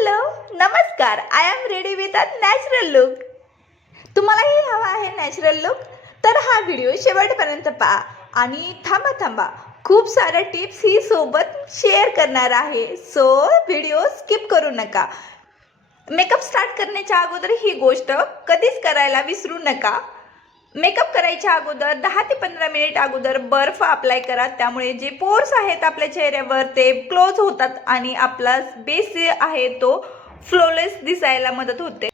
Hello नमस्कार. I am ready with a natural look. तुम्हालाही हवा आहे नॅचरल लुक? तर हा व्हिडिओ शेवटपर्यंत पहा आणि थांबा खूप साऱ्या टिप्स ही सोबत शेअर करणार आहे, सो व्हिडिओ स्किप करू नका. मेकअप स्टार्ट करण्याच्या अगोदर ही गोष्ट कधीच करायला विसरू नका. मेकअप करायच्या अगोदर 10 ते 15 मिनिट अगोदर बर्फ अप्लाय करा. त्यामुळे जे पोर्स आहेत आपल्या चेहऱ्यावर ते क्लोज होतात आणि आपला बेस आहे तो फ्लॉलेस दिसायला मदत होते.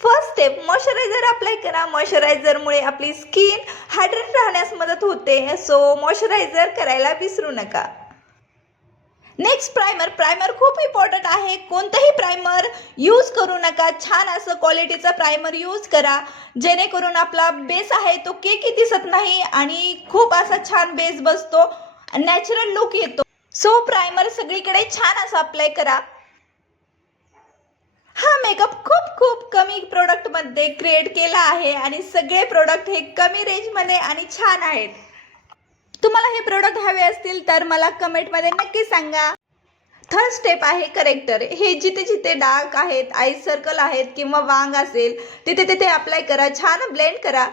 फर्स्ट स्टेप मॉइश्चरायझर अप्लाय करा. मॉइश्चरायझरमुळे आपली स्किन हायड्रेट राहण्यास मदत होते, सो मॉइश्चरायझर करायला विसरू नका. नेक्स्ट प्रायमर खूप इम्पॉर्टंट आहे. कोणतंही प्रायमर यूज करू नका. छान असं क्वालिटीचा प्रायमर यूज करा, जेणेकरून आपला बेस आहे तो केकी दिसत नाही आणि खूप असा छान बेस बसतो, नॅचरल लुक येतो. सो प्रायमर सगळीकडे छान असं अप्लाय करा. हा मेकअप खूप कमी प्रोडक्टमध्ये क्रिएट केला आहे आणि सगळे प्रोडक्ट हे कमी रेंजमध्ये आणि छान आहेत. तुम्हाला हे प्रोडक्ट हवे असतील तर मला कमेंटमध्ये नक्की सांगा. थर्ड स्टेप आहे करेक्टर. हे जिथे जिथे डार्क आहेत, आय सर्कल आहेत किंवा वांग असेल तिथे तिथे अप्लाय करा. छान ब्लेंड करा.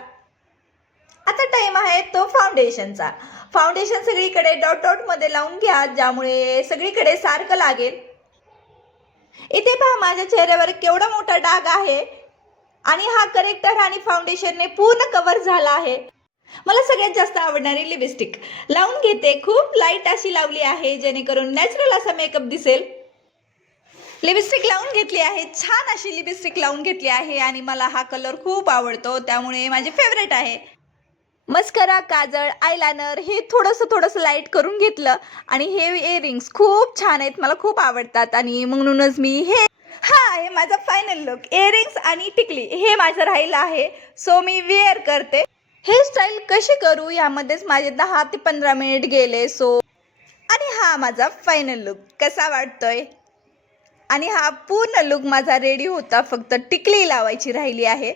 आता टाइम आहे तो फाउंडेशनचा. फाउंडेशन सगळीकडे डॉट मध्ये लावून घ्या, ज्यामुळे सगळीकडे सारखं लागेल. इथे पहा माझ्या चेहऱ्यावर केवढा मोठा डाग आहे आणि हा करेक्टर आणि फाउंडेशनने पूर्ण कव्हर झाला आहे. मला सगळ्यात जास्त आवडणारी लिपस्टिक लावून घेते. खूप लाईट अशी लावली आहे, जेणेकरून नॅचरल असा मेकअप दिसेल. लिपस्टिक लावून घेतली आहे, छान अशी लिपस्टिक लावून घेतली आहे आणि मला हा कलर खूप आवडतो, त्यामुळे माझे फेवरेट आहे. मस्करा, काजळ, आयलाइनर हे थोडंसं लाईट करून घेतलं आणि हे इयरिंग्स खूप छान आहेत, मला खूप आवडतात आणि म्हणूनच मी हे हा आहे माझा फायनल लुक. इयरिंग्स आणि टिकली हे माझं राहिलं आहे, सो मी वेअर करते. हेअरस्टाईल कशी करू यामध्येच माझे 10 ते 15 मिनिट गेले. सो आणि हा माझा फायनल लुक कसा वाटतोय आणि हा पूर्ण लुक माझा रेडी होता, फक्त टिकली लावायची राहिली आहे.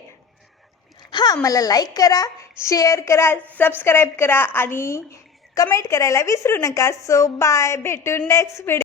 हां, मला लाईक करा, शेअर करा, सबस्क्राईब करा आणि कमेंट करायला विसरू नका. सो बाय, भेटू नेक्स्ट व्हिडिओ.